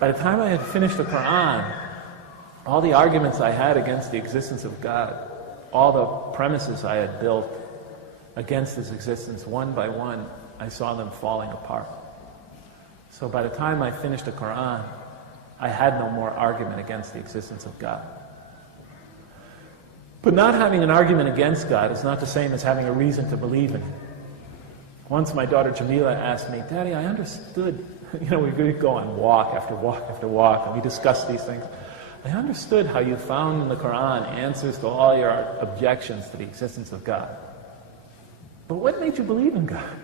By the time I had finished the Quran, all the arguments I had against the existence of God, all the premises I had built against His existence, one by one, I saw them falling apart. So by the time I finished the Quran, I had no more argument against the existence of God. But not having an argument against God is not the same as having a reason to believe in Him. Once my daughter Jamila asked me, Daddy, I understood, we could go on walk after walk after walk, and we discussed these things. I understood how you found in the Quran answers to all your objections to the existence of God. But what made you believe in God?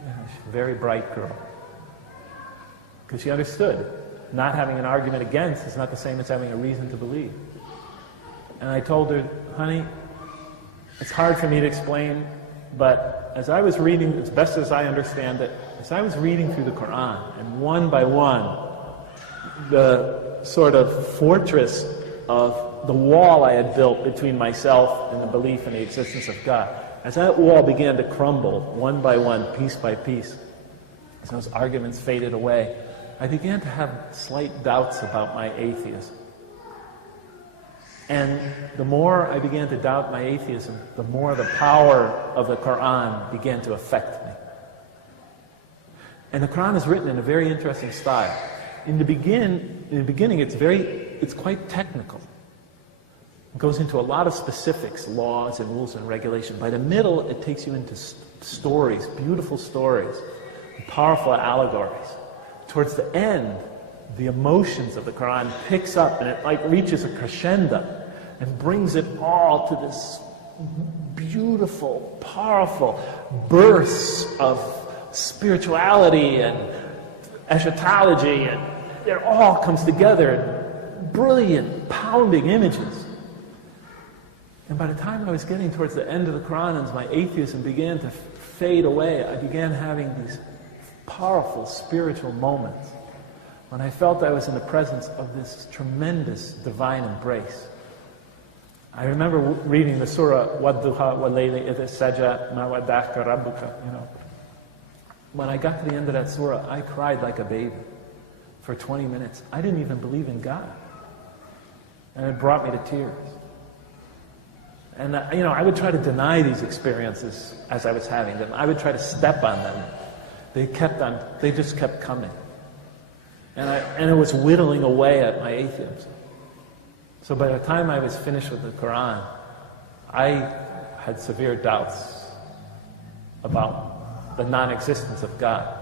She's a very bright girl. Because she understood not having an argument against is not the same as having a reason to believe. And I told her, honey, it's hard for me to explain, but as I was reading, as best as I understand it, as I was reading through the Quran, and one by one, the sort of fortress of the wall I had built between myself and the belief in the existence of God, as that wall began to crumble one by one, piece by piece, as those arguments faded away, I began to have slight doubts about my atheism. And the more I began to doubt my atheism, the more the power of the Quran began to affect me. And the Quran is written in a very interesting style. In the beginning, it's quite technical. It goes into a lot of specifics, laws and rules and regulations. By the middle, it takes you into stories, beautiful stories, powerful allegories. Towards the end, the emotions of the Quran picks up and it reaches a crescendo and brings it all to this beautiful, powerful bursts of spirituality and eschatology, and it all comes together in brilliant, pounding images. And by the time I was getting towards the end of the Quran and my atheism began to fade away, I began having these powerful spiritual moments when I felt I was in the presence of this tremendous divine embrace. I remember reading the surah, وَالضُّحَى وَاللَّيْلِ إِذَا سَجَى مَا وَدَّعَكَ رَبُّكَ. When I got to the end of that surah, I cried like a baby for 20 minutes. I didn't even believe in God. And it brought me to tears. And I would try to deny these experiences as I was having them. I would try to step on them. They just kept coming. And it was whittling away at my atheism. So by the time I was finished with the Quran, I had severe doubts about the non-existence of God.